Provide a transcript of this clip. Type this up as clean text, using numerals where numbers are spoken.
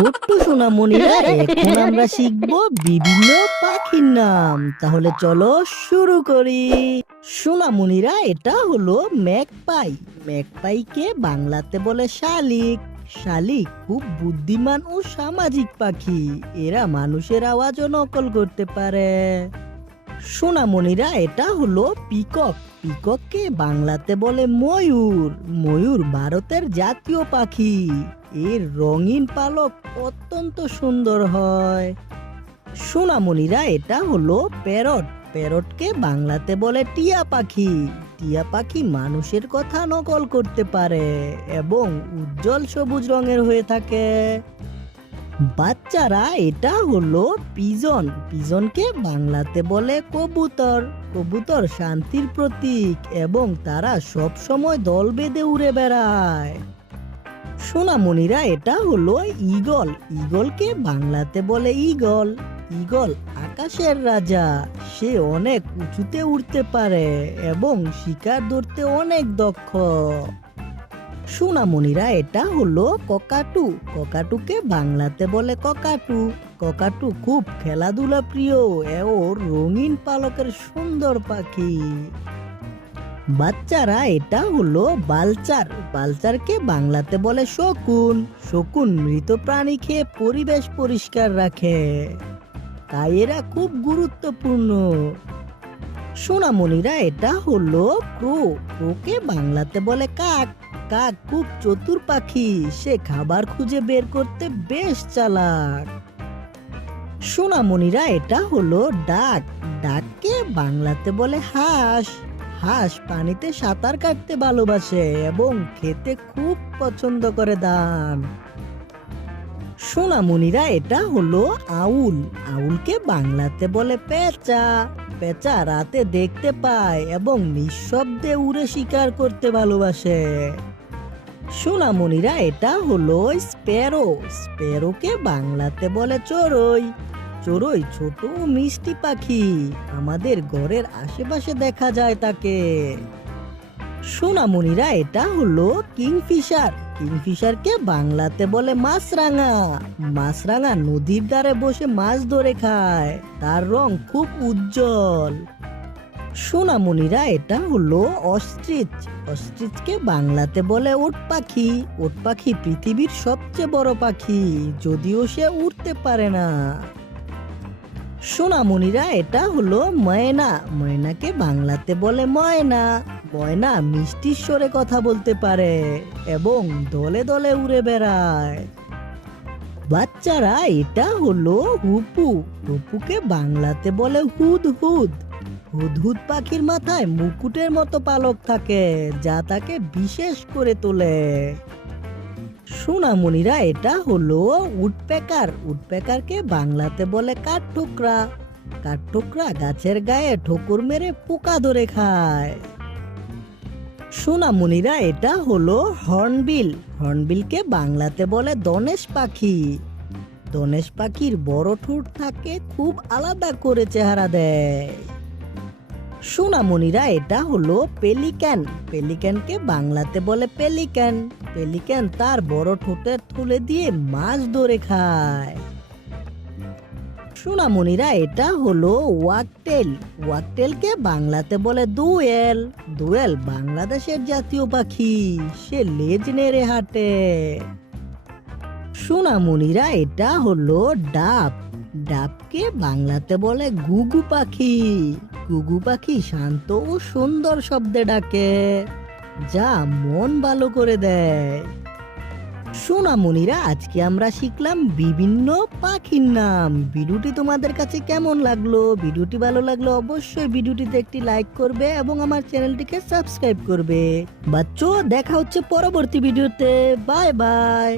ছোট্ট সোনামণিরা, এখন আমরা শিখবো বিভিন্ন পাখির নাম। তাহলে চলো শুরু করি। সোনামণিরা, এটা হলো ম্যাকপাই। ম্যাকপাইকে বাংলাতে বলে শালিক। শালিক খুব বুদ্ধিমান ও সামাজিক পাখি। এরা মানুষের আওয়াজও নকল করতে পারে। সোনামণিরা, এটা হলো পিকক। পিকককে বাংলাতে বলে ময়ূর। ময়ূর ভারতের জাতীয় পাখি। এর রঙিন পালক অত্যন্ত সুন্দর হয়। সোনামণিরা, এটা হলো প্যারট। প্যারটকে বাংলাতে বলে টিয়া পাখি। টিয়া পাখি মানুষের কথা নকল করতে পারে এবং উজ্জ্বল সবুজ রঙের হয়ে থাকে। বাচ্চারা, এটা হলো পিজন। পিজনকে বাংলাতে বলে কবুতর। কবুতর শান্তির প্রতীক এবং তারা সব সময় দল বেঁধে উড়ে বেড়ায়। সোনামণিরা, এটা হলো ঈগল। ঈগলকে বাংলাতে বলে ঈগল। ঈগল আকাশের রাজা। সে অনেক উঁচুতে উড়তে পারে এবং শিকার ধরতে অনেক দক্ষ। সোনামণিরা, এটা হলো ককাটু। ককাটুকে বাংলাতে বলে ককাটু। ককাটু খুব খেলাধুলা প্রিয় ও রঙিন পালকের সুন্দর পাখি। বাচ্চারা, এটা হলো বালচার। বালচারকে বাংলাতে বলে শকুন। শকুন মৃত প্রাণী খেয়ে পরিবেশ পরিষ্কার রাখে, তাই এরা খুব গুরুত্বপূর্ণ। সোনামণিরা, এটা হলো ক্রো। ক্রোকে বাংলাতে বলে কাক। কাক খুব চতুর পাখি। সে খাবার খুঁজে বের করতে বেশ চালাক। সোনামণিরা, এটা হলো ডাক। ডাককে বাংলাতে বলে হাঁস। হাঁস পানিতে সাঁতার কাটতে ভালোবাসে এবং খেতে খুব পছন্দ করে ধান। সোনামণিরা, এটা হলো আউল। আউলকে বাংলাতে বলে পেঁচা। পেঁচা রাতে দেখতে পায় এবং নিঃশব্দে উড়ে শিকার করতে ভালোবাসে। সোনামণিরা, এটা হলো স্প্যারো। স্প্যারোকে বাংলাতে বলে চড়ুই। চড়ুই ছোট ও মিষ্টি পাখি। আমাদের ঘরের আশেপাশে দেখা যায় তাকে। সোনামণিরা, এটা হলো কিংফিশার। কিংফিশারকে বাংলাতে বলে মাছরাঙা। মাছরাঙা নদীর ধারে বসে মাছ ধরে খায়। তার রং খুব উজ্জ্বল। সোনামণিরা, এটা হলো অস্ট্রিচ। অস্ট্রিচকে বাংলাতে বলে উট পাখি। উট পাখি পৃথিবীর সবচেয়ে বড় পাখি, যদিও সে উড়তে পারে না। সোনামণিরা, এটা হলো ময়না। ময়নাকে বাংলাতে বলে ময়না। ময়না মিষ্টির স্বরে কথা বলতে পারে এবং দলে দলে উড়ে বেড়ায়। বাচ্চারা, এটা হলো হুপু। হুপুকে বাংলাতে বলে হুদহুদ। হুদহুদ পাখির মাথায় মুকুটের মতো পালক থাকে, যা তাকে বিশেষ করে তোলে। সোনামণিরা, এটা হলো উডপেকার। উডপেকারকে বাংলাতে বলে কাঠঠোকরা। কাঠঠোকরা গাছের গায়ে ঠোকর মেরে পোকা ধরে খায়। সোনামণিরা, এটা হলো হর্নবিল। হর্নবিলকে বাংলাতে বলে ধনেশ পাখি। ধনেশ পাখির বড় ঠোঁট থাকে, খুব আলাদা করে চেহারা দেয়। সোনামণিরা, এটা হলো পেলিক্যান। পেলিক্যানকে বাংলাতে বলে পেলিক্যান। পেলিক্যান তার বড় ঠোঁটের থলে দিয়ে মাছ ধরে খায়। সোনামণিরা, এটা হলো ওয়াকটেল। ওয়াকটেলকে বাংলাতে বলে দোয়েল। দোয়েল বাংলাদেশের জাতীয় পাখি। সে লেজ নেড়ে হাঁটে। সোনামণিরা, এটা হলো ডাব। ডাবকে বাংলাতে বলে ঘুঘু পাখি। ঘুঘু পাখি শান্ত ও সুন্দর শব্দে ডাকে, যা মন ভালো করে দেয়। সোনামণিরা, আজকে আমরা শিখলাম বিভিন্ন পাখির নাম। ভিডিওটি তোমাদের কাছে কেমন লাগলো? ভিডিওটি ভালো লাগলে অবশ্যই ভিডিওটিতে একটি লাইক করবে এবং আমার চ্যানেলটিকে সাবস্ক্রাইব করবে। বাচ্চো, দেখা হচ্ছে পরবর্তী ভিডিওতে। Bye bye.